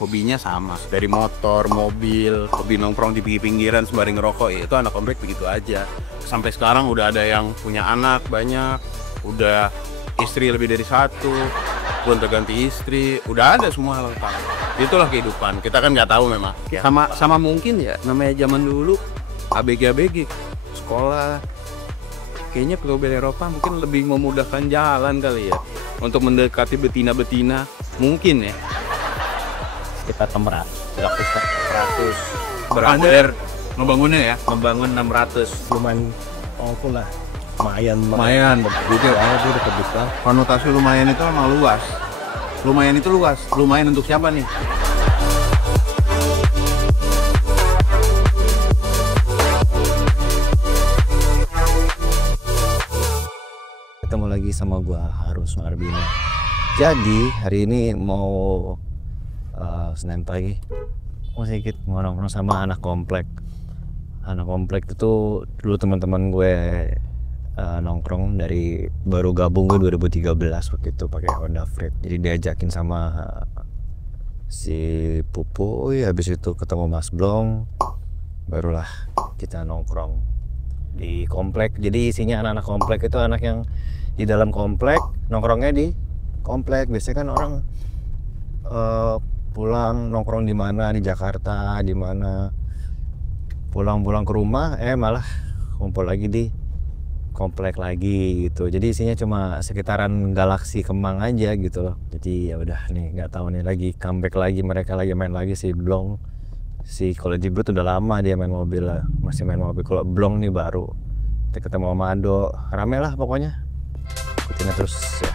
hobinya sama, dari motor, mobil, hobi nongkrong di pinggir-pinggiran sembari ngerokok, ya itu anak komplek begitu aja. Sampai sekarang udah ada yang punya anak banyak, udah istri lebih dari satu, gonta-ganti istri, udah ada semua lengkap. Itulah kehidupan, kita kan nggak tahu memang. Sama mungkin ya, namanya zaman dulu ABG sekolah. Kayaknya global Eropa mungkin lebih memudahkan jalan kali ya untuk mendekati betina-betina, mungkin ya. Kita temrat 100 Berakhir ngebangunnya ya, membangun 600 lumayan lah, lumayan begitu ya, itu udah kebuka. Konotasi lumayan itu memang luas. Lumayan itu luas. Lumayan untuk siapa nih? Ketemu lagi sama gua Harus Marbino. Jadi hari ini mau Senin pagi mau sedikit nongkrong sama anak komplek. Anak komplek itu dulu teman-teman gue nongkrong dari baru gabung gue 2013 begitu pakai Honda Freed. Jadi diajakin sama si Pupu, habis itu ketemu Mas Blong, barulah kita nongkrong di komplek. Jadi isinya anak-anak komplek itu anak yang di dalam komplek, nongkrongnya di komplek. Biasanya kan orang pulang nongkrong di mana, di Jakarta, di mana, pulang ke rumah malah kumpul lagi di komplek lagi gitu. Jadi isinya cuma sekitaran Galaksi Kemang aja gitu loh. Jadi ya udah nih, nggak tahu nih, lagi comeback lagi, mereka lagi main lagi. Si Blong, kalau Jibrut udah lama dia main mobil lah, masih main mobil. Kalau Blong nih baru. Kita ketemu sama Ado, rame lah pokoknya. Ikutin terus ya.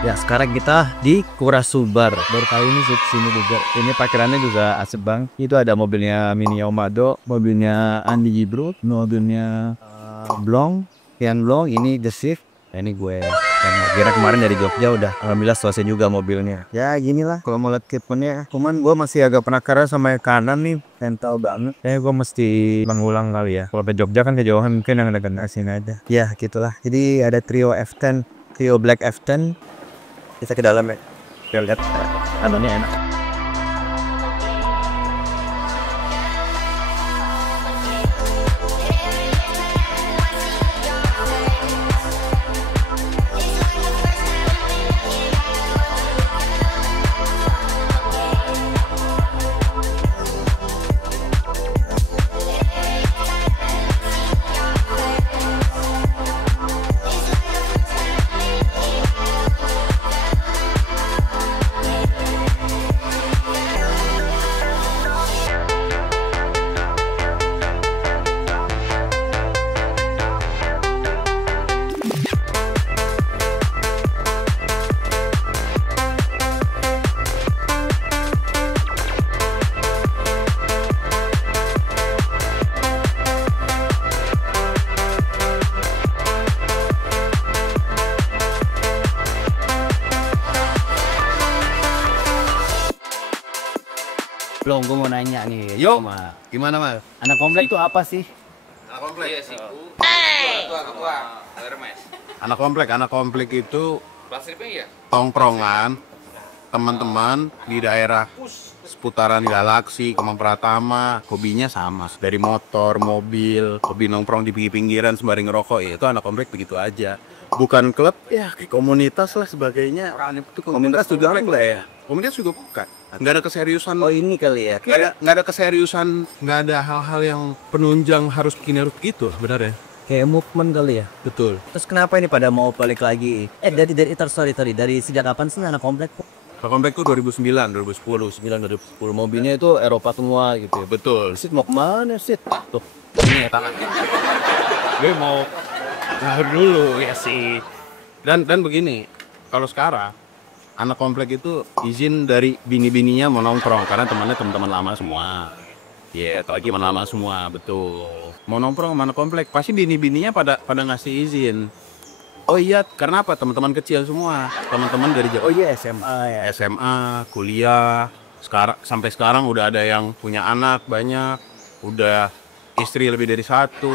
Ya sekarang kita di Kurasubar. Baru kali ini sini juga. Ini parkirannya juga asik bang. Itu ada mobilnya Mini Omado, mobilnya Andi Gibro, mobilnya Blong, Kian Blong. Ini The Shift. Nah, ini gue yang kira kemarin dari Jogja udah alhamdulillah selesai juga mobilnya. Ya gini lah kalau mau lihat kitpunnya. Cuman gue masih agak penasaran sama yang kanan nih, kental banget. Gue mesti mengulang kali ya. Kalau ke Jogja kan kejauhan, mungkin yang ada sini aja. Ya gitulah. Jadi ada trio F10, trio Black F10. Kita ke dalam ya. Kita lihat. Adonnya enak. Belum, gue mau nanya nih. Yo, sama gimana mas? anak komplek itu apa sih? Anak komplek. Anak komplek itu tongkrongan teman-teman di daerah seputaran Galaksi, Kemang Pratama, hobinya sama dari motor, mobil, hobi nongkrong di pinggiran sembari ngerokok, ya itu anak komplek begitu aja. Bukan klub, ya kayak komunitas lah sebagainya. Itu komunitas juga lah ya. Komunitas juga bukan. Nggak ada keseriusan. Oh ini kali ya. Nggak ada keseriusan, nggak ada hal-hal yang penunjang harus begini harus begitu sebenarnya. Kayak movement kali ya. Betul. Terus kenapa ini pada mau balik lagi? Dari sejak kapan sih anak komplek? Anak komplek tuh 2009, 2010. Mobilnya itu Eropa semua gitu ya. Betul. Sid mau kemana Sid? Tuh, ini ya tangan. Gue mau ngalir dulu ya sih. Dan begini, kalau sekarang anak komplek itu izin dari bini-bininya mau nongkrong karena teman-teman lama semua. Ya, lagi teman lama semua, betul. Mau nongkrong sama anak komplek, pasti bini-bininya pada ngasih izin. Oh iya, karena apa? Teman-teman kecil semua, teman-teman dari jauh. Oh iya SMA ya. SMA, kuliah, sampai sekarang udah ada yang punya anak banyak, udah istri lebih dari satu,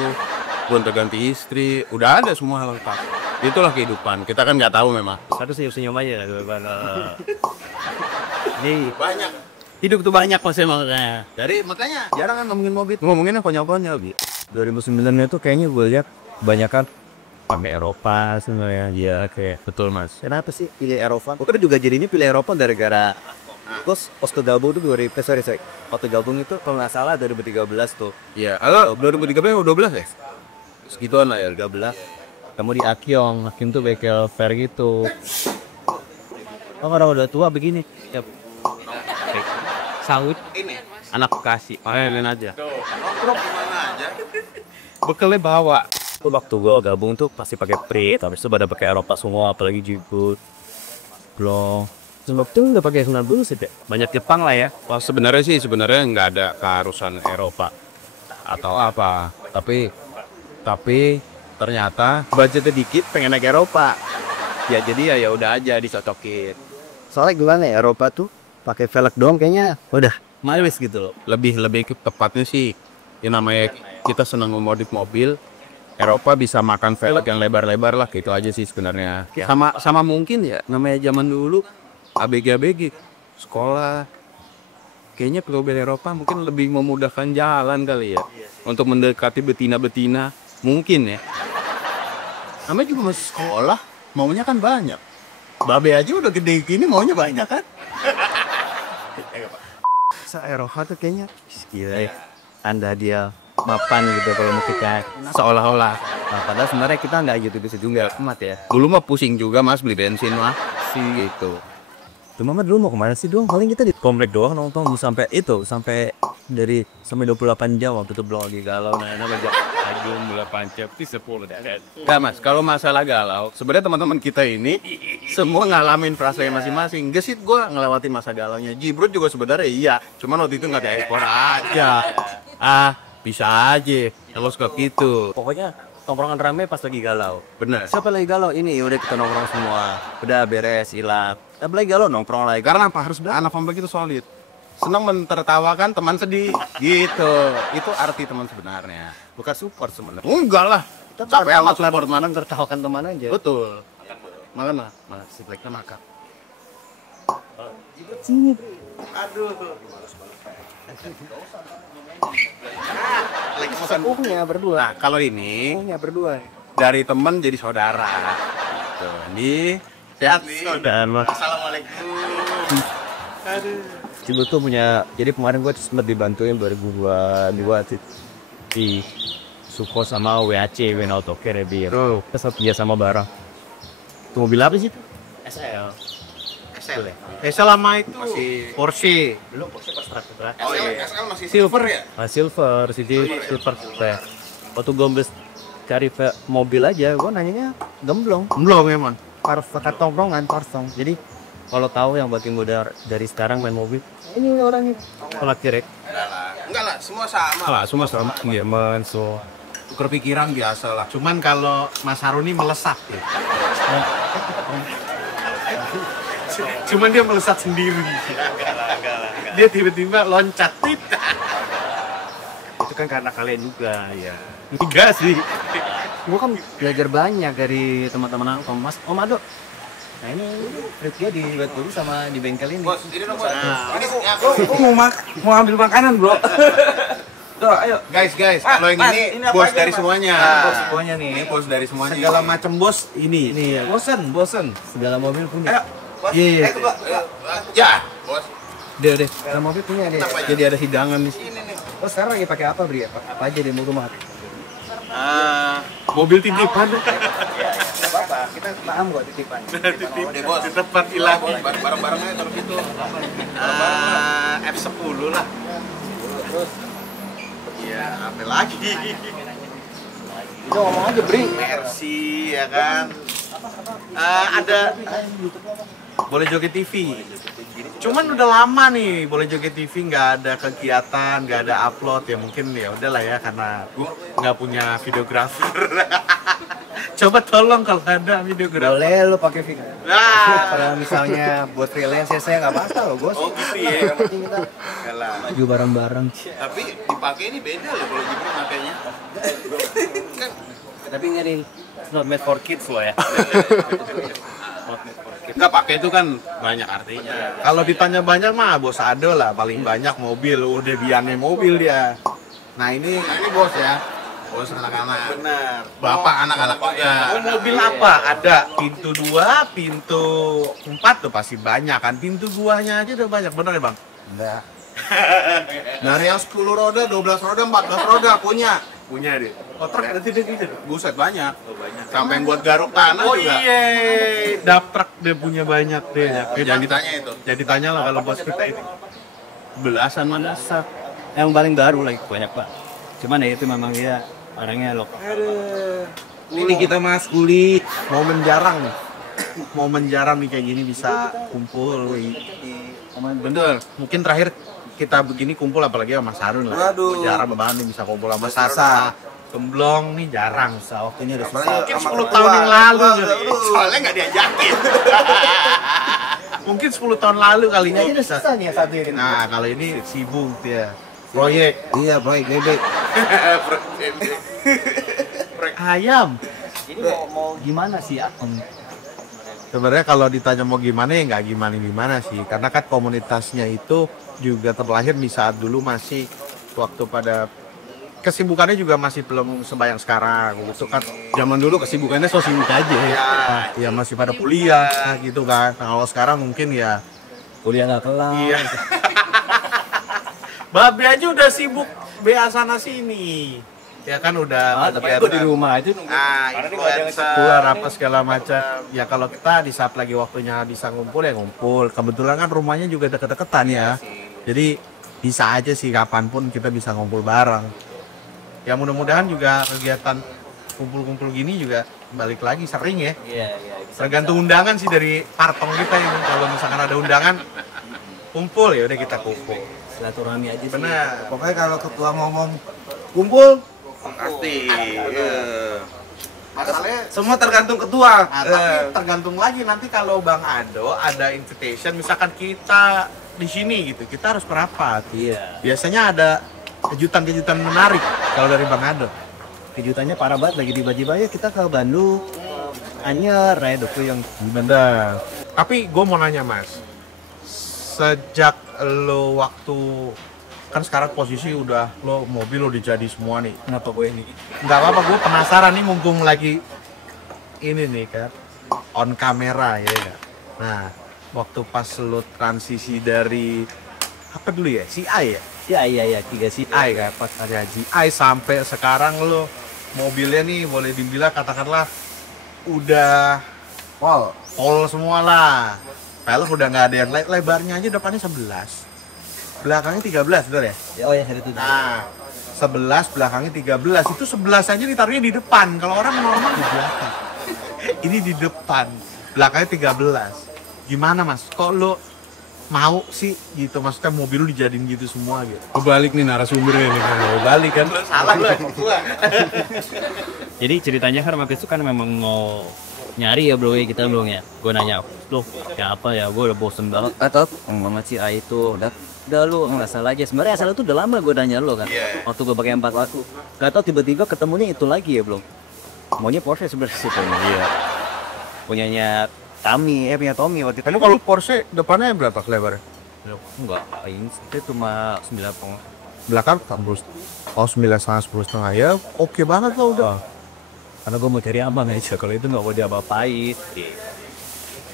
gonta-ganti istri, udah ada semua lengkap. Itulah kehidupan. Kita kan nggak tahu memang. Satu senyum aja. Ini Banyak. hidup tuh banyak mas emangnya. Makanya jarang kan ngomongin mobil. Ngomonginnya konyol-konyol, Bi. 2009 itu kayaknya gue lihat kebanyakan pakai Eropa sebenarnya. Iya kayak Betul mas. kenapa sih pilih Eropa? Gue juga jadinya pilih Eropa gara-gara terus waktu gabung tuh waktu gabung itu kalau nggak salah 2013 tuh. Iya, halo, 2013 atau 12 ya? Segituan lah ya, 13 kamu di Akyong tuh bengkel fair gitu. Oh orang udah tua begini. Yap. Sawit. anak Bekasi. Main aja. Nongkrong gimana aja. Bekelnya bawa. Waktu gue gabung tuh pasti pakai Prit, habis itu pada pakai Eropa semua, apalagi Jigut, Blong. Sebab tuh udah pakai 90 sih, banyak Jepang lah ya. Wah, sebenarnya nggak ada keharusan Eropa atau apa. Tapi ternyata budgetnya dikit, pengen naik Eropa. Ya jadi ya udah aja dicocokin. Soalnya gimana ya, Eropa tuh pakai velg doang kayaknya udah Malis gitu loh. Lebih tepatnya sih, ya namanya kita senang memodif mobil. Eropa bisa makan velg yang lebar-lebar lah, gitu aja sih sebenarnya. Sama mungkin ya, namanya zaman dulu ABG sekolah. Kayaknya mobil Eropa mungkin lebih memudahkan jalan kali ya, untuk mendekati betina-betina mungkin ya. Namanya juga masih sekolah, maunya kan banyak. Babe aja udah gede gini maunya banyak kan. Eropa tuh kayaknya gila ya. Anda dia mapan gitu kalau mau kita Seolah-olah. nah, padahal sebenarnya kita nggak gitu bisa juga amat ya. Dulu mah pusing juga mas beli bensin mah sih gitu. Cuma mah dulu mau kemana sih doang, paling kita di komplek doang sampai 28 jam waktu itu belum lagi galau, nah enak aja lagi jumlah pancap di 10 dan Enggak mas, kalau masalah galau, sebenarnya teman-teman kita ini semua ngalamin perasaan masing-masing. Gak sih, gue ngelewatin masa galaunya. Jibrut juga sebenarnya iya, cuman waktu itu nggak diekspor aja. Bisa aja, kalau suka gitu. Pokoknya tongkrongan rame pas lagi galau. Bener. Siapa lagi galau? Ini udah kita nongkrong semua. Udah beres, hilang. Tapi lagi galau nongkrong lagi. Karena apa? Harus anak komplek itu solid. Senang mentertawakan teman sedih, gitu. Itu arti teman sebenarnya. Bukan support sebenarnya. Enggak lah. Capek amat support mana? tertawakan teman aja. Betul. Makan lah, malah si Blacknya makan. Punya berdua. Nah, kalau ini Punya berdua. dari teman jadi saudara. Tuh, ini sehat nih. Dan mas. Assalamualaikum. Cibu tuh punya, jadi kemarin gue sempat dibantuin 2022 di Suko sama WAC, Wenauto Caribbean. Kita satu sama barang. Itu mobil apa sih itu? SL. SL. selama itu Masih Porsche Belum Porsche pas terakhir. Oh iya, SL masih silver ya? Silver, silver teh. Waktu gue cari mobil aja, gue nanyanya gemblong. belum emang. Dekat tongkrongan kosong. Jadi kalau tahu yang buatin gue dari sekarang main mobil, ini orangnya. Kalau kirek. Enggak lah, semua sama lah. Semua sama teman so Tukar pikiran biasa lah. cuman kalau Mas Haruni melesat ya. Cuman dia melesat sendiri. Dia tiba-tiba loncat. Itu kan karena kalian juga ya. Enggak sih. Gue kan belajar banyak dari teman-teman aku, Mas Om Ado. Nah ini triknya dibuat dulu sama di bengkel ini. Bos, ini dong bos. Ini Mau ambil makanan, Bro. Tuh, ayo. guys, kalau yang ini bos dari semuanya. Bos semuanya nih. Ini bos dari semuanya. Segala macam bos ini. Ini ya. Bosen. Segala mobil punya. Iya. Ya, bos. Deh. Segala mobil punya deh. Jadi ada hidangan di sini. Oh sekarang lagi pakai apa Bri? Apa aja di rumah? Mobil titipan. Gak apa-apa, kita paham kok titipan. Udah bos. Di tempat ilahi. Barang-barangnya taruh gitu. F10 lah. Terus, Iya, apa lagi? udah ngomong aja Bri. Mercy ya kan. Ada boleh joget TV. Cuman udah lama nih boleh joget TV nggak ada kegiatan, nggak ada upload ya mungkin ya udahlah ya karena gue nggak punya videografer. Coba tolong kalau ada videografer. Boleh lo pakai video. Nah, Kalau misalnya buat freelance ya saya nggak apa-apa loh bos. Oh gitu ya. Yang penting kita Yalah. maju bareng-bareng. Tapi dipakai ini beda loh kalau Jibril makainya. Kan Tapi nggak nih, it's not made for kids loh ya. kita pakai itu kan banyak artinya. kalau ditanya banyak mah bos Ado lah paling banyak mobil, udah biannya mobil dia. Nah ini Nah, ini bos ya. Bos anak-anak. benar. Bapak anak-anak juga. Oh, mobil apa? Ada pintu 2, pintu 4 tuh pasti banyak kan. Pintu 2-nya aja udah banyak, bener ya Bang? Enggak. Dari yang 10 roda, 12 roda, 14 roda punya. Punya dia. Oh, truk ada tidak gitu? Buset banyak. Sampai yang buat garuk tanah Oh juga. iya, daprak dia punya banyak deh. Jangan ditanya itu. Jadi tanya lah kalau bos kita ini. Belasan mana? Yang paling baru lagi banyak pak. Cuman ya itu memang dia orangnya lokal. Ini kita Mas Kuli, momen jarang nih. Momen jarang nih kayak gini bisa kumpul. Bener. Mungkin terakhir kita begini kumpul apalagi sama Mas Harun lah. Waduh. Jarang banget nih bisa kumpul sama Sasa. Gemblong nih jarang. Waktu ini udah susah. Mungkin 10 tahun yang lalu kali. Soalnya nggak diajakin. Mungkin 10 tahun lalu kalinya Ini udah susah nih yang satu ini. Nah, kalau ini sibuk dia. Proyek. Iya proyek bebek. Proyek ayam. Ini mau gimana sih Akon? Sebenarnya kalau ditanya mau gimana ya nggak gimana sih. Karena kan komunitasnya itu juga terlahir di saat dulu masih waktu pada kesibukannya juga masih belum sebanyak sekarang. Itu kan Zaman dulu kesibukannya so sibuk aja. ya masih pada kuliah gitu kan. Nah, kalau sekarang mungkin ya Kuliah nggak kelar. iya. Babe aja udah sibuk BA sana sini. Ya kan udah Tapi aku di rumah itu nunggu. keluar apa segala macam. Ya kalau kita di saat lagi waktunya bisa ngumpul ya ngumpul. Kebetulan kan rumahnya juga deket-deketan ya. Jadi bisa aja sih kapanpun kita bisa ngumpul bareng. Ya mudah-mudahan juga kegiatan kumpul-kumpul gini juga balik lagi sering ya. Iya. Tergantung undangan sih dari partong kita ini. Kalau misalkan ada undangan kumpul ya udah kita kumpul. Silaturahmi aja sih. Benar. Pokoknya kalau ketua ngomong kumpul, Pasti. masalahnya Semua tergantung ketua. Tapi tergantung lagi nanti kalau Bang Ado ada invitation, misalkan kita di sini gitu, kita harus merapat. Iya. Biasanya ada kejutan-kejutan menarik kalau dari Bang Ado. Kejutannya parah banget lagi tiba-tiba ya kita ke Bandung. Anyar, ya itu yang Bener. Tapi gue mau nanya Mas, sejak lo waktu kan sekarang posisi udah lo mobil lo udah jadi semua nih. Kenapa gue ini? Nggak apa-apa, gue penasaran nih mumpung lagi ini nih kan on kamera ya. Kan? Nah, waktu pas lo transisi dari apa dulu ya? CI ya? Iya, 3 sih. GI kan, pas ada GI sampai sekarang lo mobilnya nih boleh dibilang katakanlah udah pol semua lah. Velg udah nggak ada yang lebarnya aja depannya 11, belakangnya 13 betul ya? Oh ya, hari itu. Nah, 11 belakangnya 13 itu 11 aja ditaruhnya di depan. Kalau orang normal di belakang. Ini di depan, belakangnya 13. Gimana Mas? Kok lo mau sih gitu? Maksudnya mobil lu dijadiin gitu semua gitu? Kebalik nih narasumbernya nih kan. Kebalik kan. Salah lo. Jadi ceritanya kan waktu itu kan memang mau nyari ya bro, kita belum ya. Gue nanya, loh ya apa ya, gue udah bosen banget. Atau banget sih itu udah lu nggak salah aja. Sebenarnya asal itu udah lama gue nanya lo kan. Waktu gue pakai 4 waktu. Gak tau tiba-tiba ketemunya itu lagi ya belum. Maunya Porsche sebenarnya sih dia. Punyanya punya Tommy waktu itu. Kamu kalau Porsche depannya berapa lebarnya? Enggak, ini itu cuma 9 Belakang 40. Oh 9,5 ya, oke banget lo udah. karena gue mau cari aman aja, kalau itu nggak mau diapa-apain.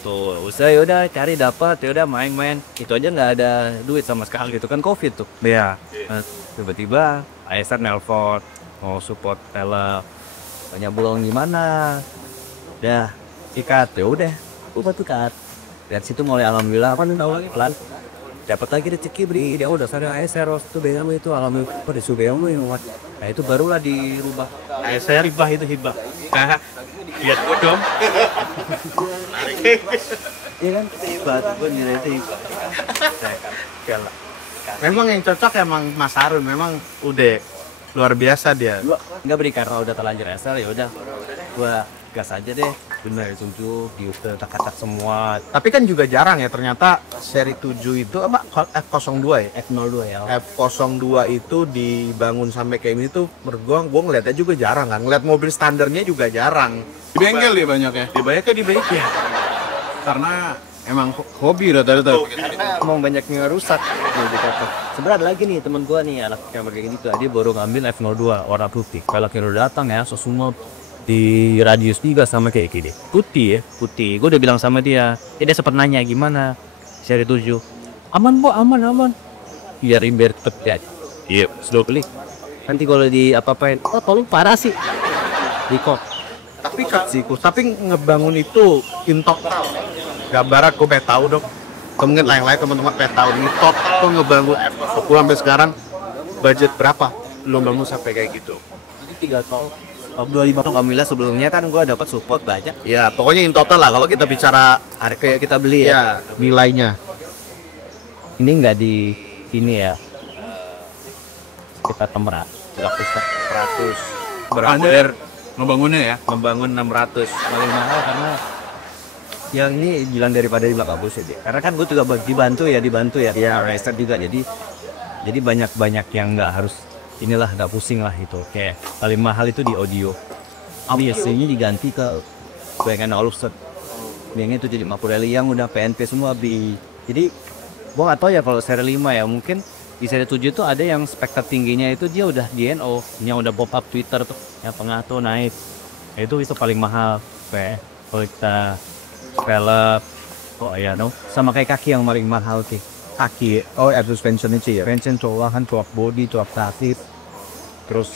Tuh usai udah cari dapat, ya udah main-main, itu aja nggak ada duit sama sekali, itu kan covid tuh. Iya. Nah, tiba-tiba Aisyah nelpon mau support Tele, tanya belum gimana, udah ikat, ya udah gue batu cut. Dari situ mulai alhamdulillah apa nih lagi pelan dapat lagi rezeki beri dia udah sadar Aisyah Ros tuh BM itu alhamdulillah pada BM yang buat. Nah itu barulah dirubah. Saya hibah itu hibah. Lihat gue dong. Iya kan hebat, gue nilai itu hebat. Memang yang cocok emang Mas Harun, memang udah luar biasa dia. Nggak beri karena udah terlanjur SL ya udah gue gas aja deh, bener 7 diukur tak-tak semua. Tapi kan juga jarang ya ternyata seri 7 itu apa F02 ya? F02 ya. F02 itu dibangun sampai kayak ini tuh menurut gua ngeliatnya juga jarang kan. Ngeliat mobil standarnya juga jarang. Di bengkel dia banyak ya. Di banyaknya di bengkel. Karena emang hobi rata-rata. Emang banyak yang rusak gitu kata. Sebenarnya ada lagi nih teman gua nih anak yang kayak gitu, dia baru ngambil F02 warna putih. Kalau kira datang ya semua di radius 3 sama kayak gini putih ya, putih. Gue udah bilang sama dia sempat nanya gimana seri 7 aman bu, aman biar imber cepet ya. Iya sudah beli nanti kalau di apa-apain tolong parah sih di kok. Tapi ngebangun itu in total gambaran gue pengen tahu dong. Mungkin lain-lain teman-teman pengen tahu ini total tuh ngebangun F10 sampai sekarang budget berapa? Belum bangun sampai kayak gitu. Jadi 3 tahun 2005 alhamdulillah, sebelumnya kan gue dapat support banyak. Ya pokoknya in total lah kalau kita bicara Harga kita beli ya nilainya. ini enggak di ini ya sekitar 600 Berapa ngebangunnya ya? Membangun 600. paling mahal karena yang ini bilang daripada di belakang bus ya. Karena kan gue juga dibantu ya reset juga, jadi banyak yang nggak harus inilah, nggak pusing lah itu. Kayak paling mahal itu di audio biasanya diganti ke bagian offset yang itu jadi Mapurelli yang udah PNP semua jadi gua nggak tahu ya kalau seri 5 ya, mungkin di seri 7 tuh ada yang spek tertingginya itu dia udah DNO yang udah pop up Twitter tuh yang pengatur naik. Itu paling mahal kalau kita velg sama kayak kaki yang paling mahal sih. Kaki air suspension itu ya, suspension colokan, tuak body, tuak sasis, terus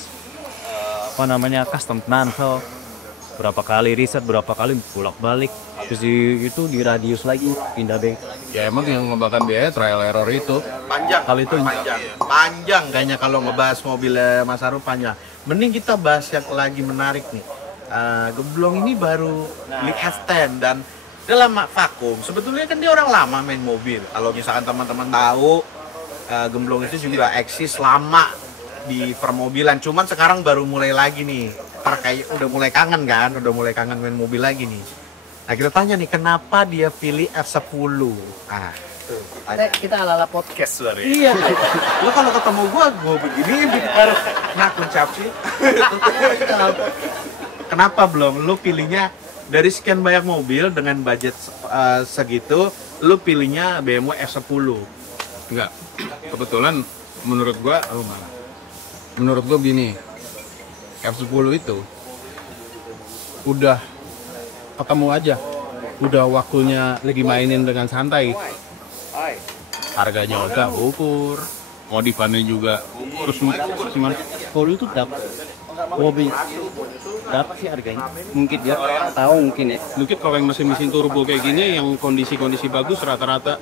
custom mantle, berapa kali riset, berapa kali bolak balik, terus itu di radius lagi pindah bengkel. Ya emang yang ngebakar biaya trial error itu. Panjang kali itu panjang kayaknya kalau ngebahas mobil Mas Harun panjang. Mending kita bahas yang lagi menarik nih. Gemblong ini baru beli F10 dan dalam vakum. Sebetulnya kan dia orang lama main mobil. Kalau misalkan teman-teman tahu, Gemblong itu juga eksis lama di permobilan. Cuman sekarang baru mulai lagi nih. Kayak udah mulai kangen kan, udah mulai kangen main mobil lagi nih. Nah kita tanya nih, kenapa dia pilih F10? Kita ala-ala podcast sebenarnya. Iya. Lo kalau ketemu gua begini biar ngakun capsi. Kenapa belum? Lo pilihnya dari sekian banyak mobil dengan budget segitu, lo pilihnya BMW F10. Enggak. Kebetulan menurut gua gini. F10 itu udah ketemu aja. Udah waktunya lagi mainin dengan santai. Harganya udah ukur, modifannya juga terus gimana? Kalau itu dapat mobil berapa sih harganya? Mungkin ya tahu mungkin ya. Mungkin kalau yang mesin turbo kayak gini yang kondisi bagus rata-rata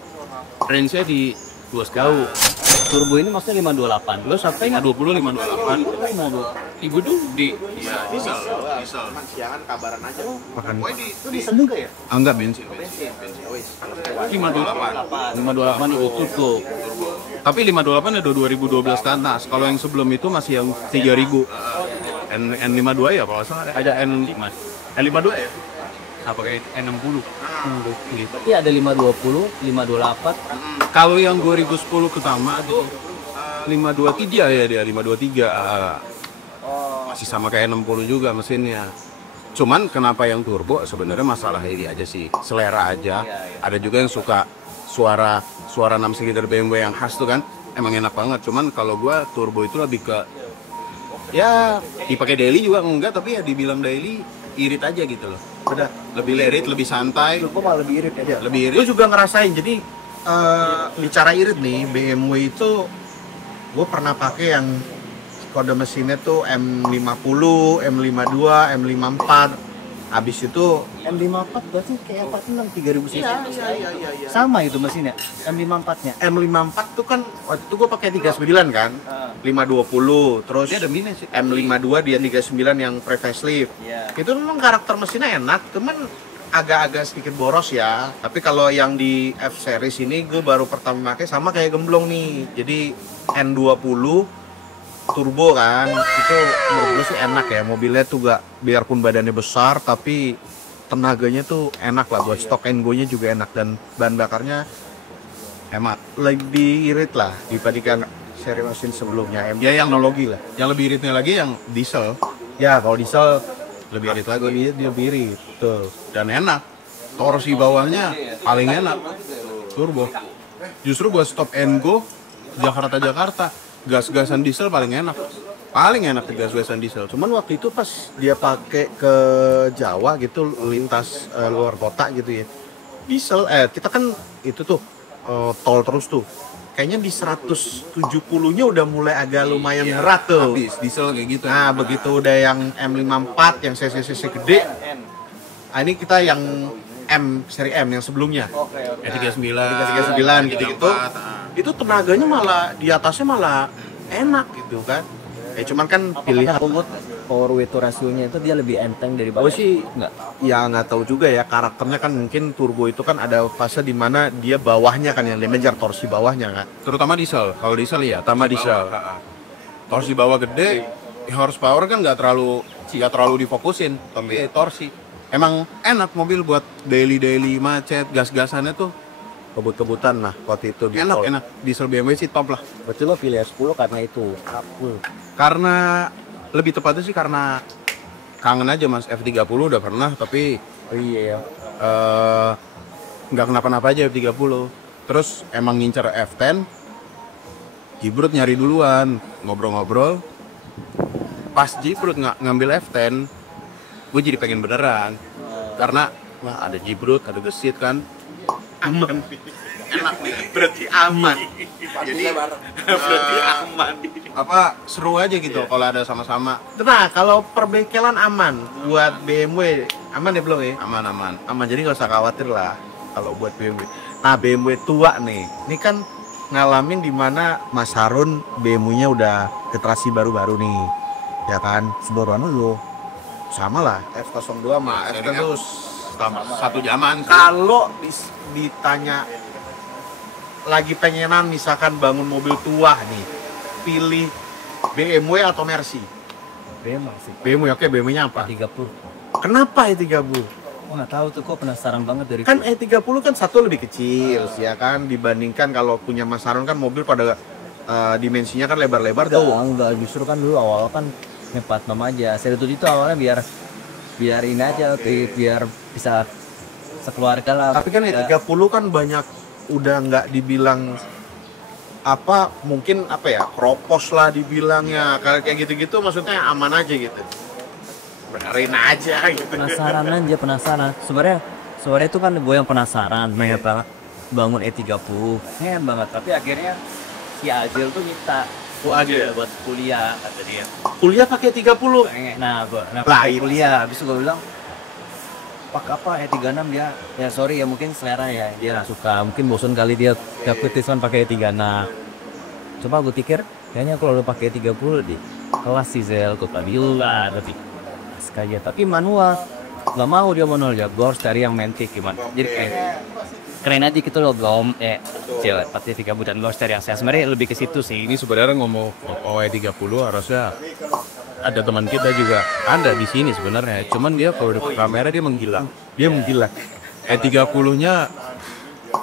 range-nya di 2,5. Jauh. Turbo ini maksudnya 528. Lo sampai 520 528. Ibu tuh di Diesel. Siangan kabaran aja. makan. Itu diesel juga ya? Enggak bensin. 528 528 itu tuh. Tapi 528 ada 2012 ke atas. Kalau yang sebelum itu masih yang 3000. N52 ya kalau nggak salah ada N5. N52 ya? Apa kayak N60? Gitu. Iya ada 520, 528. Kalau yang 2010 pertama gitu 523 ya dia 523. Masih sama kayak 60 juga mesinnya. Cuman kenapa yang turbo sebenarnya masalah ini aja sih, selera aja. Ada juga yang suka suara 6 silinder BMW yang khas tuh kan, emang enak banget. Cuman kalau gua turbo itu lebih ke ya dipakai daily juga enggak, tapi ya dibilang daily irit aja gitu loh. Udah. Lebih irit, lebih santai. Gue malah lebih irit aja. Lebih irit. Gue juga ngerasain. Jadi bicara irit nih, BMW itu gue pernah pakai yang kode mesinnya tuh M50, M52, M54. Habis itu M54 berarti kayak 46 3000 cc. iya. Sama itu mesinnya. M54-nya. M54 tuh kan waktu itu gue pakai 39 kan. 520, terus Dia ada minus sih. M52 dia 39 yang pre-facelift. Iya. Itu memang karakter mesinnya enak, cuman agak-agak sedikit boros ya. Tapi kalau yang di F series ini gue baru pertama pakai sama kayak Gemblong nih. Jadi N20 turbo kan, itu menurut gue sih enak ya. Mobilnya tuh gak, biarpun badannya besar tapi tenaganya tuh enak lah. Buat stop and go nya juga enak dan bahan bakarnya Hemat. lebih irit lah dibandingkan seri mesin sebelumnya. Ya yang teknologi lah. Yang lebih iritnya lagi yang diesel. Ya kalau diesel Lebih irit lagi. dia lebih irit. Betul. Dan enak. Torsi bawahnya paling enak. Turbo. Justru buat stop and go Jakarta, gas-gasan diesel paling enak. Paling enak gas-gasan diesel. Cuman waktu itu pas dia pakai ke Jawa gitu, lintas luar kota gitu ya. Diesel, kita kan itu tuh tol terus tuh. Kayaknya di 170-nya udah mulai agak lumayan berat tuh. Habis diesel kayak gitu. Nah, begitu udah yang M54 yang cc gede. Nah, ini kita yang M seri M yang sebelumnya. E39, 339 gitu-gitu. Itu tenaganya malah di atasnya malah enak gitu kan. Cuman kan pilihan. Power weight to rasionya itu dia lebih enteng daripada. Gue sih enggak. ya nggak tahu juga ya, karakternya kan mungkin turbo itu kan ada fase di mana dia bawahnya kan yang dia mengejar torsi bawahnya kan. Terutama diesel. Kalau diesel ya, tambah diesel. Torsi bawah gede, horsepower kan nggak terlalu difokusin, tapi torsi. Emang enak mobil buat daily macet, gas-gasannya tuh Kebut-kebutan lah waktu itu di enak. tol. Diesel BMW sih top lah. Berarti lo pilih S10 karena itu. Karena lebih tepatnya sih karena kangen aja Mas. F30 udah pernah, tapi Iya. nggak kenapa-napa aja F30. Terus emang ngincer F10, Jibrut nyari duluan, ngobrol-ngobrol. Pas Jibrut ngambil F10, gue jadi pengen beneran. Karena wah ada Jibrut, ada gesit kan, aman, enak nih, Berarti aman. jadi berarti aman. Apa seru aja gitu kalau ada sama-sama. Nah, kalau perbengkelan aman buat BMW, aman ya belum ya? Aman. Aman, jadi nggak usah khawatir lah kalau buat BMW. Nah, BMW tua nih, ini kan ngalamin dimana Mas Harun BMW-nya udah generasi baru-baru nih. ya kan, Subaru lu sama lah. F02 sama F Serius sama satu zaman. Kalau ditanya lagi pengenan misalkan bangun mobil tua nih, pilih BMW atau Mercy? Memang sih. BMW, oke, BMW-nya apa? 30. Kenapa E30? Oh, nggak tahu tuh, kok penasaran banget dari Kan E30 kan satu lebih kecil, ya kan, dibandingkan kalau punya Mas Harun kan mobil pada dimensinya kan lebar-lebar tuh. enggak, justru kan dulu awal kan nge-Phantom aja. Seritus itu awalnya biar ini aja, biar bisa sekeluarga lah. Tapi kan E30 kan banyak udah nggak dibilang apa, mungkin apa ya, kropos lah dibilangnya, kayak gitu-gitu, maksudnya aman aja gitu, benerin aja gitu. penasaran. Sebenarnya itu kan gue yang penasaran, pengen banget bangun E30, pengen banget. Tapi akhirnya si Azil tuh minta Azil buat kuliah, kata dia. Kuliah pakai 30. Pengen. Nah, gue Lain. kuliah, habis itu gue bilang pak apa E36 dia, ya sorry ya mungkin selera ya, dia nggak suka, mungkin bosan kali dia dapet tulisan pakai E36. Coba gue pikir kayaknya kalau lu pakai 30 di kelas sih Zel, gue bilang lah tapi aja, tapi manual nggak mau, dia manual ya, gue harus cari yang mantik gimana, jadi kayak keren aja gitu loh, belum cewek pakai 30 dan gue harus cari yang saya sebenarnya lebih ke situ sih. Ini sebenarnya ngomong OE 30 harusnya ada teman kita juga ada di sini sebenarnya. Cuman dia kalau di kamera dia menggila. E30-nya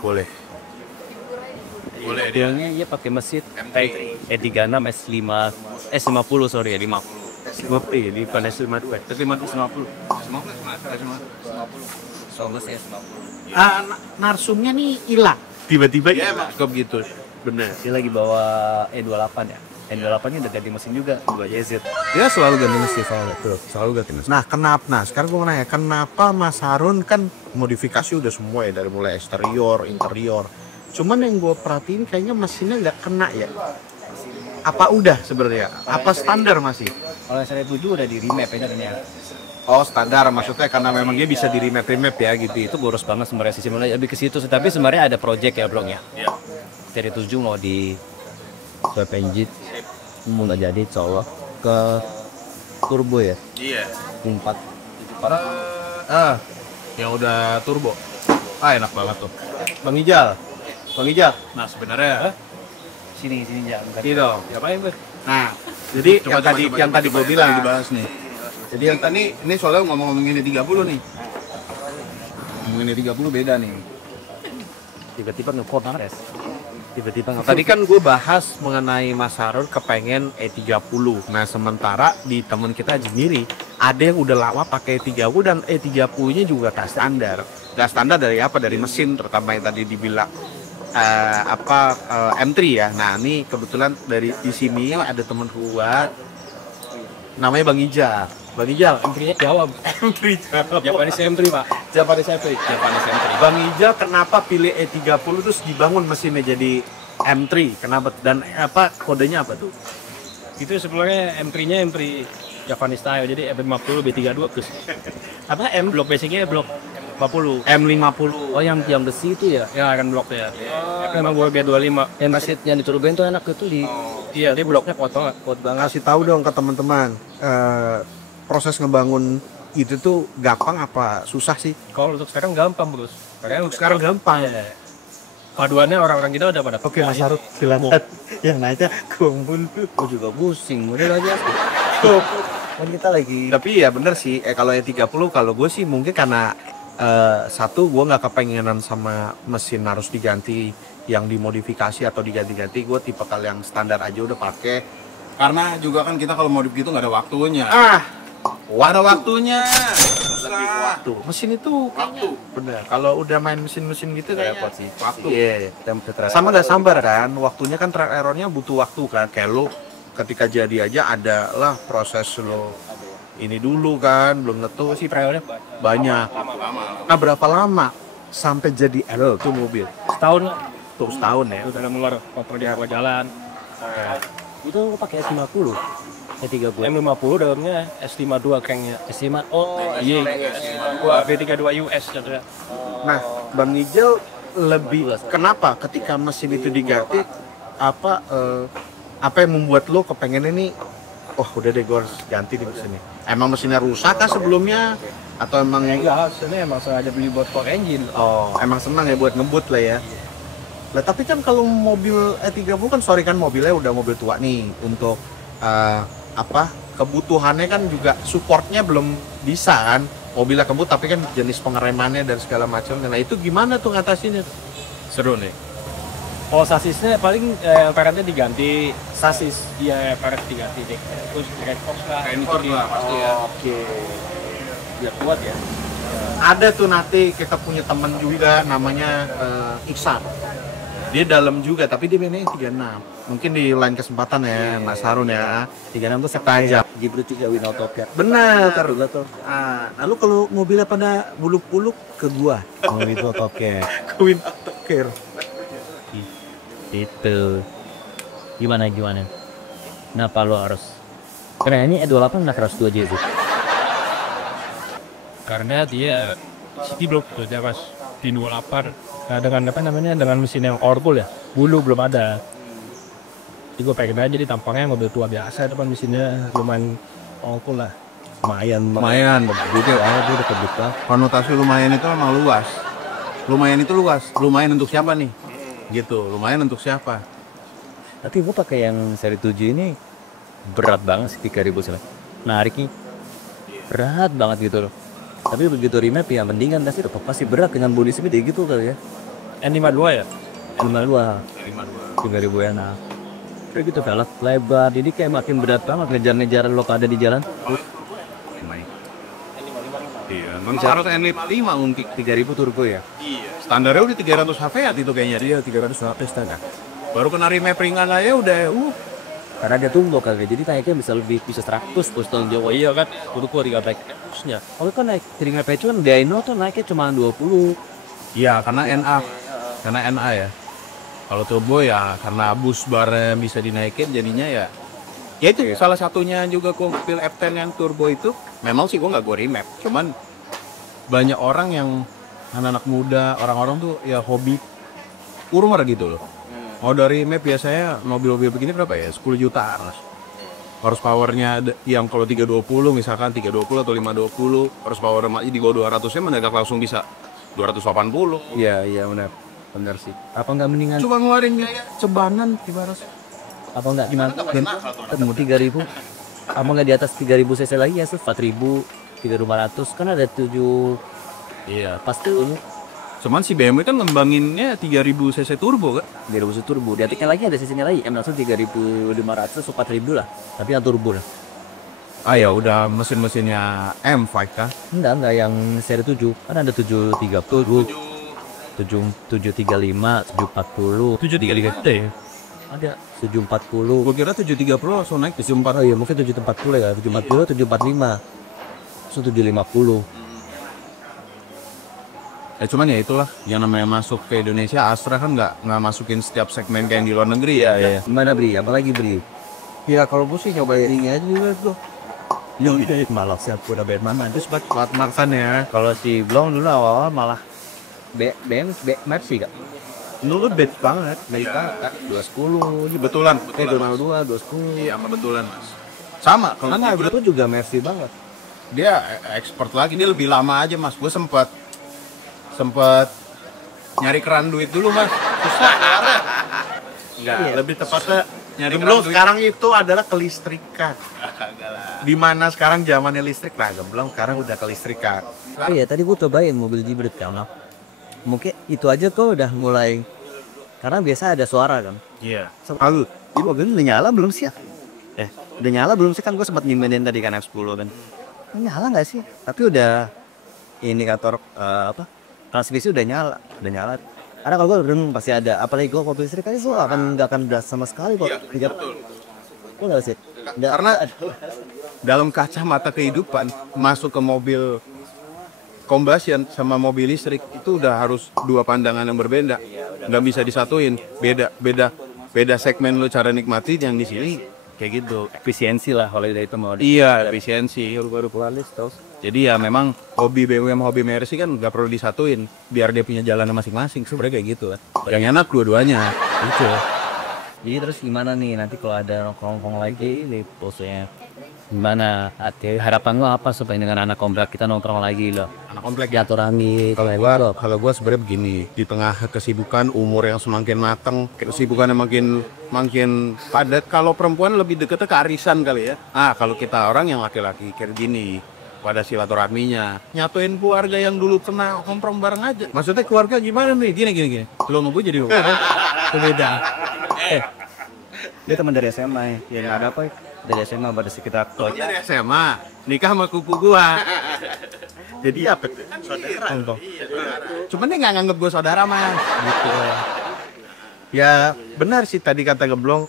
boleh. Boleh dia pakai mesin E36 S5 S50 sorry ya 50. Di bukan S52. S50. Soalnya saya S50. Narsumnya nih hilang tiba-tiba ya, Kok gitu. bener. Dia lagi bawa E28 ya. E28 nya udah ganti mesin juga, gua YZ. Dia selalu ganti mesin, selalu ganti mesin. Nah, kenapa? Nah, sekarang gue mau nanya, kenapa Mas Harun kan modifikasi udah semua ya, dari mulai eksterior, interior. Cuman yang gue perhatiin kayaknya mesinnya nggak kena ya. Apa udah sebenarnya? Apa standar masih? Kalau saya 7 udah di remap ya ternyata. Oh, standar maksudnya karena memang dia bisa di remap ya gitu. Itu boros banget sebenarnya sih, sebenarnya lebih ke situ sih. Tapi sebenarnya ada project ya, Bro ya. Iya. Dari 7 mau di swap engine, mau nggak jadi colok ke turbo ya, Iya. 4. Yang udah turbo. Enak banget tuh. Bang Ijal. Nah, sebenarnya Sini jangan. Ini dong. ngapain gue? Nah, jadi yang tadi gue bilang dibahas nih. Jadi yang tadi ini soalnya ngomongin 30 nih. Ngomongin 30 beda nih. Tiba-tiba nge-quote Mares. Tadi kan gue bahas mengenai Mas Harun kepengen E30. Nah, sementara di teman kita sendiri ada yang udah lama pakai E30 dan E30-nya juga gak standar. Gak standar dari apa? Dari mesin, terutama yang tadi dibilang M3 ya. Nah, ini kebetulan dari di sini ada teman gua namanya Bang Ijal. Bang Ijal, M3-nya jawab. Japanese M3, Pak. Japanese M3. Bang Ijal kenapa pilih E30 terus dibangun mesinnya jadi M3? Kenapa dan apa kodenya apa tuh? Itu sebenarnya M3-nya M3 Japanese style, jadi M50 B32 plus apa blok basicnya blok 50. M50. Oh, yang besi itu ya? Ya kan bloknya. Memang gue B25. Yang mesin yang diturunin tuh enak itu di Iya, dia bloknya kuat banget. Kasih tahu dong ke teman-teman, proses ngebangun itu tuh gampang apa susah sih? Kalau untuk sekarang gampang, Bros. Makanya untuk Sekarang gampang. Iya. Paduannya orang-orang kita udah pada. Oke, Mas Harun, silakan. Yang nanya kumpul. aku juga pusing. Udah aja. Kan kita lagi Tapi ya bener sih, kalau E30 kalau gue sih mungkin karena satu gue nggak kepengenan sama mesin harus diganti yang dimodifikasi atau diganti-ganti. Gue tipe kali yang standar aja udah pakai. Karena juga kan kita kalau modif gitu nggak ada waktunya. Ada waktunya. lebih ke waktu. Mesin itu waktu. Bener. Kalau udah main mesin-mesin gitu kayak repot sih. Waktu. Iya. temperatur. Sama nggak sabar kan? Waktunya kan trial errornya butuh waktu kan. Kayak lo ketika jadi aja ada lah proses lo ini dulu kan, belum tentu sih Trialnya banyak. Nah, berapa lama sampai jadi L tuh mobil? setahun lah. Tuh setahun ya. Itu dalam luar kontrol di harga jalan. Itu pakai S50. E30. M50 dalamnya S52 cranknya. S5. Oh, Iya. Gua B32 US jatuhnya. Nah, Bang Ijal lebih kenapa ketika mesin itu diganti apa yang membuat lo kepengen ini oh udah deh gue harus ganti di mesin ini. Emang mesinnya rusak kah sebelumnya? Atau emang Enggak, sebenarnya emang sengaja beli buat core engine. oh emang senang ya buat ngebut lah ya. Lah tapi kan kalau mobil E30 kan sorry kan mobilnya udah mobil tua nih untuk kebutuhannya kan juga supportnya belum bisa kan. Mobilnya kebut tapi kan jenis pengeremannya dan segala macam. Nah itu gimana tuh ngatasinnya? Seru nih. Oh sasisnya paling karetnya diganti, sasis iya karet diganti deh. Terus rainbox lah, Rainbox lah, pasti ya. Oke. biar kuat ya. Ada tuh nanti kita punya temen juga namanya Iksan. Dia dalam juga tapi dia mainnya 36. Mungkin di lain kesempatan ya Mas Harun ya. 36 tuh Tanya. Gibru 3 Win Autocad. Benar. Juga tuh. Lalu kalau mobilnya pada buluk-buluk ke gua. Oh itu Autocad. Queen Autocare. Itu. Gimana? Kenapa lo harus? Karena ini E28 udah keras 2 aja sih. Karena dia city block tuh dia pas di 28. Nah dengan apa namanya dengan mesin yang orpul ya, bulu belum ada. Jadi gue pengen aja di tampangnya mobil tua biasa, depan mesinnya lumayan orpul lah. Lumayan, begitu gue udah kebuka. Konotasi lumayan itu memang luas. Lumayan itu luas. Lumayan untuk siapa nih? Gitu, lumayan untuk siapa? Tapi gue pakai yang seri 7 ini berat banget sih 3000 sih. Nariknya berat banget gitu loh. Tapi begitu remap ya mendingan pasti pasti berat dengan body speed ya gitu kali ya. N52 ya? 52 3000 enak. Kayak gitu velg lebar, jadi kayak makin berat banget ngejar-ngejar lo ada di jalan. Iya, harus N5 untuk 3000 turbo ya. standarnya udah 300 HP itu kayaknya dia. 300 HP standar. Baru kena remap ringan aja udah Karena dia tumbuh kali, jadi naiknya bisa 100 terus tahun Jawa. Oh iya kan, kudu keluar 3 back terusnya. Kalau kan naik remap itu kan dyno tuh naiknya cuma 20. Iya, karena NA. Karena NA ya. Kalau turbo ya karena bus barnya bisa dinaikin jadinya ya. Ya itu salah satunya juga mobil F10 yang turbo itu. Memang sih gua nggak gua remap, cuman banyak orang yang anak-anak muda, orang-orang tuh ya hobi urmer gitu loh. Mau dari map biasanya mobil-mobil begini berapa ya? 10 jutaan. Horsepowernya yang kalau 320 misalkan 320 atau 520, horsepower di bawah 200-nya mendadak langsung bisa 280. Iya benar. Benar sih. Apa enggak mendingan Cuma ngeluarin biaya cebanan 300. apa enggak gimana? Ketemu 3000. Apa enggak di atas 3000 cc lagi ya, 4000, 3500 kan ada 7 Iya. pasti ini Cuman si BMW kan ngembanginnya 3000 cc turbo kan? 3000 cc turbo. Di atasnya lagi ada cc-nya lagi, langsung 3500 4000 lah. Tapi yang turbo lah. Ah ya udah mesin-mesinnya M5 kan? Enggak yang seri 7. Kan ada 730, 735, 740, 733 gede ya? ada 740. Gua kira 730 langsung naik ke 74. Oh iya mungkin 740 ya, 740, 745, langsung 750. Cuman ya itulah yang namanya masuk ke Indonesia. Astra kan nggak masukin setiap segmen kayak yang di luar negeri ya. Gimana Bri? Apalagi Bri? Ya kalau gue sih nyobain ini aja juga tuh. Yang malah siap udah band mana? Terus buat Marsan ya. Kalau si Blong dulu awal-awal malah Mercy kak. Dulu bed banget. Mereka 210, Betulan, 202, 210. Iya, kebetulan mas. Sama, kalau Karena hybrid itu juga Mercy banget. dia ekspor lagi, dia lebih lama aja mas. Gue sempet nyari keran duit dulu mas. Susah keluarnya. Enggak, Iya. lebih tepatnya Nyari Gemblong keran duit. sekarang itu adalah kelistrikan. Di mana sekarang zamannya listrik, nah Gemblong sekarang udah kelistrikan. Oh iya, tadi gue cobain mobil hybrid kan. Mungkin itu aja kok udah mulai, karena biasa ada suara kan. Iya. Lalu, ini mobil udah nyala belum sih ya? Udah nyala belum sih, kan gue sempat nyimenin tadi kan F10 kan. Nyala nggak sih? Tapi udah indikator transmisi udah nyala. Karena kalau gue pasti ada, apalagi gue mobil listrik kali gue nggak akan berasa sama sekali kok. Iya, betul. Gue nggak sih. Karena dalam kacamata kehidupan masuk ke mobil combustion sama mobil listrik itu udah harus dua pandangan yang berbeda, nggak bisa disatuin. Beda segmen lo cara nikmati yang di sini kayak gitu. Efisiensi lah kalau itu mau. Iya, efisiensi. Baru kualis terus. Jadi ya memang hobi BMW sama hobi Mercy kan nggak perlu disatuin, biar dia punya jalan masing-masing. Sebenarnya kayak gitu kan. Yang enak dua-duanya. Gitu. Jadi terus gimana nih nanti kalau ada nongkrong lagi nih posnya gimana? Harapan lo apa supaya dengan anak komplek kita nongkrong lagi loh? Anak komplek Silaturahmi. kalau gua sebenarnya begini, di tengah kesibukan umur yang semakin matang, kesibukan yang makin padat, kalau perempuan lebih deketnya ke arisan kali ya. Kalau kita orang yang laki-laki kayak gini, pada silaturahminya, nyatuin keluarga yang dulu pernah nongkrong bareng aja. Maksudnya keluarga gimana nih? Gini. Lo mau gue jadi Beda. Dia teman dari SMA ya. Nggak ada apa ya. Dari SMA pada sekitar dari SMA, nikah sama kupu gua. Jadi apa tuh? Saudara. Cuman dia nggak nganggep gue saudara, Mas. Gitu. Ya benar sih tadi kata Geblong,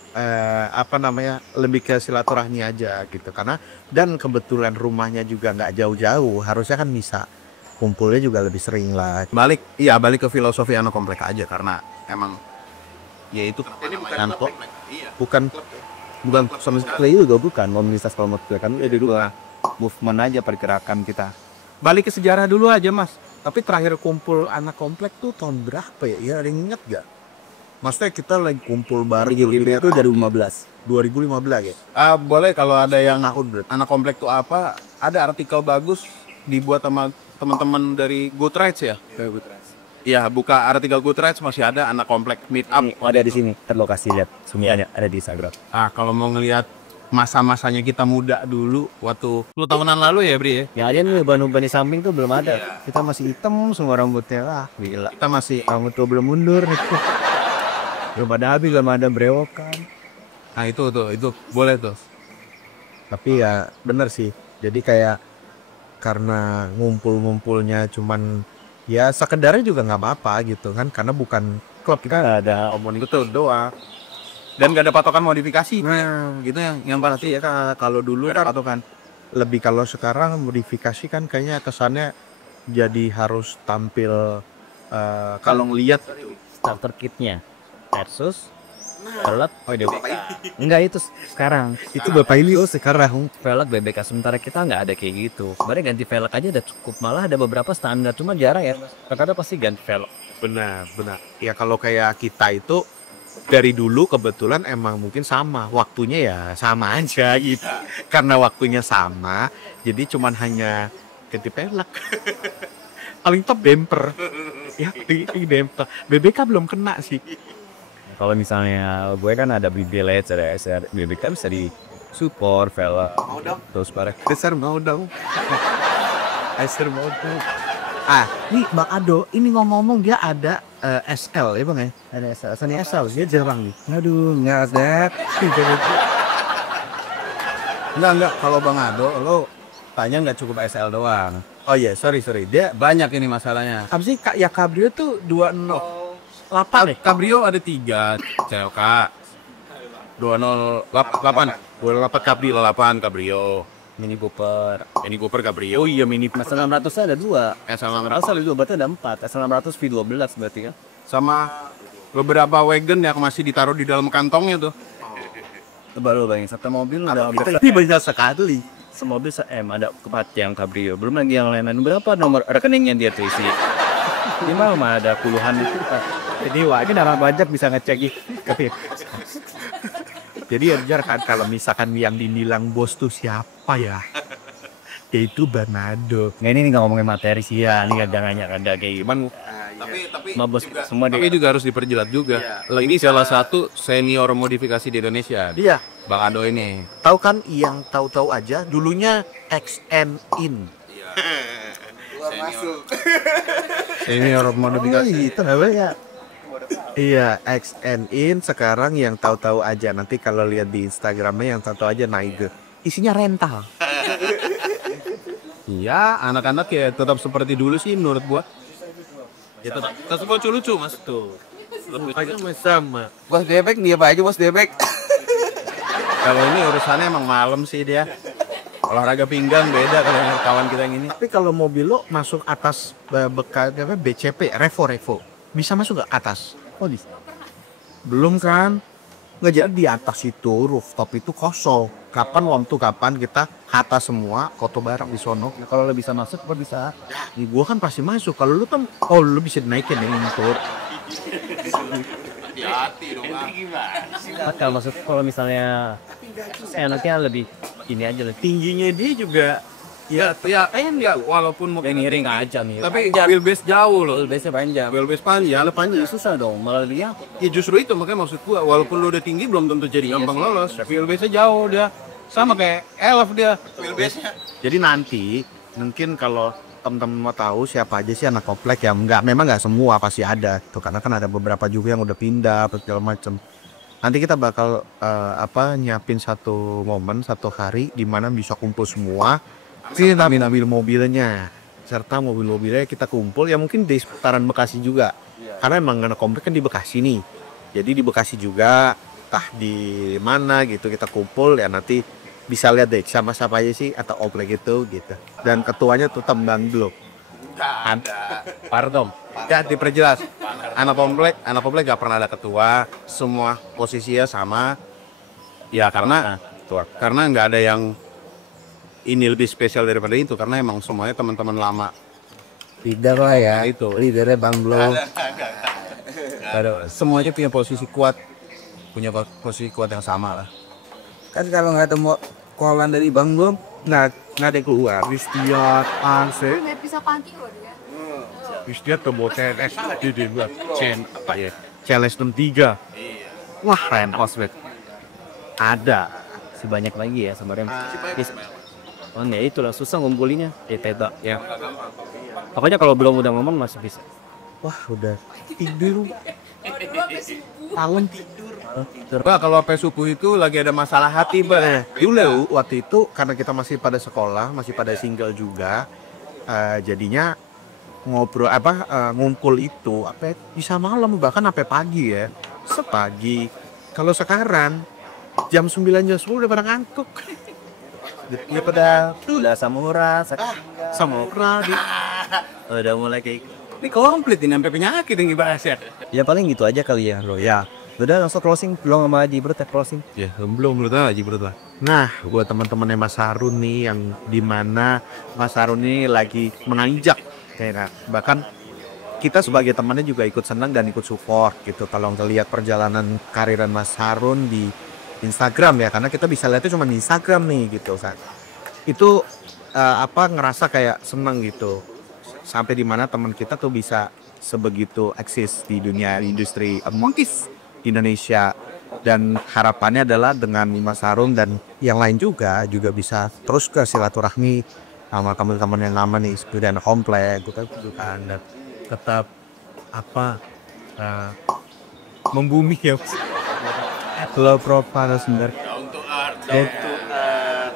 lebih ke silaturahmi aja gitu, karena dan kebetulan rumahnya juga nggak jauh-jauh, harusnya kan bisa kumpulnya juga lebih sering lah. Balik ke filosofi anak komplek aja, karena emang ya itu bukan sama sekali juga bukan komunitas kalau menurut gue kan itu dua movement aja pergerakan kita. balik ke sejarah dulu aja, Mas. Tapi terakhir kumpul anak komplek tuh tahun berapa ya? Ya ada yang inget gak? Maksudnya kita lagi kumpul bareng itu dari 2015 ya? Boleh kalau ada yang anak komplek tuh apa? Ada artikel bagus dibuat sama teman-teman dari Goodrides ya? Iya, buka artikel Goodrides masih ada anak komplek meet up. Ada di sini, terlokasi lihat semuanya ada di Instagram. Kalau mau ngelihat masa-masanya kita muda dulu, waktu 10 tahunan lalu ya, Bri ya? Yang ada nih ban di samping tuh belum ada. Kita masih hitam semua rambutnya lah, gila. Kita masih Rambut tuh belum mundur. Belum ada habis, belum ada brewokan. Nah itu boleh tuh. Tapi ya bener sih, jadi kayak karena ngumpul-ngumpulnya cuman ya sekedarnya juga nggak apa-apa gitu kan, karena bukan klub, kita ada omongin Betul, doa. Dan gak ada patokan modifikasi. Gitu yang pasti ya. Kalau dulu kan patokan. lebih, kalau sekarang modifikasi kan kayaknya kesannya jadi harus tampil kalau ngelihat Starter kitnya versus velg. Enggak, itu sekarang. itu Bapak ini sekarang Velg BBK sementara kita nggak ada kayak gitu. Sebenarnya ganti velg aja udah cukup, malah ada beberapa standar, cuma jarang ya. Kadang pasti ganti velg. benar ya. Kalau kayak kita itu dari dulu kebetulan emang mungkin sama waktunya, ya sama aja gitu, karena waktunya sama jadi cuman hanya ganti pelek. Paling top bumper ya, di bumper BBK belum kena sih. Kalau misalnya gue kan ada BBLED, ada SR, BBK bisa di support velg. Terus bareng. Besar mau dong. Nih Bang Ado, ini ngomong-ngomong dia ada SL ya Bang ya? Ada SR, Sony SL, dia jarang nih. aduh nggak. Enggak. Kalau Bang Ado, lo tanya nggak cukup SL doang. Oh iya, sorry. Dia Banyak ini masalahnya. apa sih Kak, ya Cabrio tuh 208 ya? Cabrio ada 3 CLK 208 Cabrio 8 Cabrio Mini Cooper. Cabrio. Oh iya, Mini S600 ada 2. S600 Ada 2, berarti ada 4. S600 V12 berarti kan. sama beberapa wagon yang masih ditaruh di dalam kantongnya tuh. Baru bayangin, satu mobil udah Tapi banyak sekali. semobil se-M, ada 4 yang Cabrio. Belum lagi yang lain-lain. Berapa nomor rekeningnya dia tuh isi. Ini mah ada puluhan. Jadi ini dalam pajak bisa ngecek gitu. Jadi wajar kan kalau misalkan yang dinilang bos tuh siapa ya? Yaitu Bang Ado. Nggak, ini nggak ngomongin materi sih ya. Ini kadang-kadang kayak gimana. Tapi Sama bos kita semua tapi juga harus diperjelas juga. Ini salah satu senior modifikasi di Indonesia. Iya, Bang Ado ini. tahu kan yang tahu-tahu aja dulunya XN In. Senior modifikasi. Itu namanya. Iya, XN In sekarang yang tahu-tahu aja. Nanti kalau lihat di Instagramnya yang tahu-tahu aja naik. Isinya rental. Iya, anak-anak ya tetap seperti dulu sih menurut gua. Ya tetap lucu-lucu, Mas. Tuh. Sama. Bos bebek dia apa aja bos bebek. Kalau ini urusannya emang malam sih dia. Olahraga pinggang beda kalau yang kawan kita yang ini. Tapi kalau mobil lo masuk atas bekalnya BCP, Revo. Bisa masuk nggak atas? Oh bisa. Belum kan? Nggak, jadi di atas itu rooftop itu kosong. Kapan kita atas semua foto bareng di sono. Nah, kalau lo bisa masuk, lo bisa. Gua kan pasti masuk. Kalau lu kan, lu bisa naikin yang motor. hati-hati dong. Kalau maksud kalau misalnya enaknya lebih ini aja lebih Tingginya dia juga Ya enggak, walaupun mau yang ngiring aja nih. tapi wheelbase jauh loh. Biasanya panjang. Wheelbase panjang. Susah dong, malah lebih apa? Ya justru itu makanya maksud gua, walaupun lu udah tinggi belum tentu jadi gampang lolos. Wheelbase-nya jauh dia. Sama kayak elf dia. Wheelbase-nya. Jadi nanti mungkin kalau teman-teman mau tahu siapa aja sih anak komplek yang memang nggak semua pasti ada tuh, karena kan ada beberapa juga yang udah pindah atau segala macem. Nanti kita bakal nyiapin satu momen, satu hari di mana bisa kumpul semua, kita ambil mobilnya serta mobil-mobilnya kita kumpul ya mungkin di seputaran Bekasi juga, karena emang anak komplek kan di Bekasi nih, jadi di Bekasi juga entah di mana gitu kita kumpul ya, nanti bisa lihat deh sama siapa aja sih atau komplek itu gitu, dan ketuanya tuh Tembang Blok. Pardon. Ya diperjelas. Anak komplek gak pernah ada ketua, semua posisinya sama. Ya karena nggak ada yang ini lebih spesial daripada itu, karena emang semuanya teman-teman lama. Leader lah ya. Nah, itu. Leadernya Bang Blok. Semuanya punya posisi kuat, yang sama lah. Kan kalau nggak temu kawan dari Bang Blok, nggak ada yang keluar. Kristian, Anse, Nggak bisa panti loh dia. Kristian temu CNS di buat apa ya? CLS 63. Wah, keren ospek. Ada sebanyak lagi ya sebenarnya. Oh ya itulah susah ngumpulinya. Tidak ya. Pokoknya kalau belum udah ngomong masih bisa. Wah udah tidur, Bah, kalau sampai subuh itu lagi ada masalah hati, bah. dulu waktu itu karena kita masih pada sekolah, masih pada single juga, jadinya ngobrol ngumpul itu bisa malam bahkan sampai pagi ya, sepagi. Kalau sekarang jam 9 jam 10 udah pada ngantuk. Ya pada udah samura, Udah mulai kayak ini komplit ini sampai penyakit yang dibahas ya. ya paling gitu aja kali ya bro ya. Udah langsung closing belum sama Haji Bro closing. Ya belum tahu Haji Bro lah. Nah, buat teman-temannya Mas Harun nih, yang dimana Mas Harun ini lagi menanjak, kayak bahkan kita sebagai temannya juga ikut senang dan ikut support gitu. Kalau ngelihat perjalanan kariran Mas Harun di Instagram ya, karena kita bisa lihatnya cuma di Instagram nih gitu kan. Itu ngerasa kayak senang gitu. Sampai dimana teman kita tuh bisa sebegitu eksis di dunia industri otomotif Indonesia, dan harapannya adalah dengan Mas Harun dan yang lain juga bisa terus ke silaturahmi sama teman-teman yang lama nih seperti anak komplek gitu kan, dan tetap Membumi ya. Lo profile sebenarnya.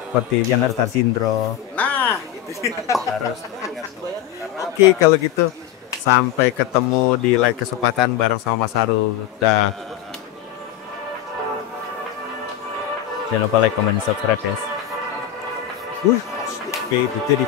Seperti yang harus sindro. nah itu harus oke kalau gitu, sampai ketemu di lain kesempatan bareng sama Mas Harun. Dah. Jangan lupa like, comment, subscribe ya. Oke, itu jadi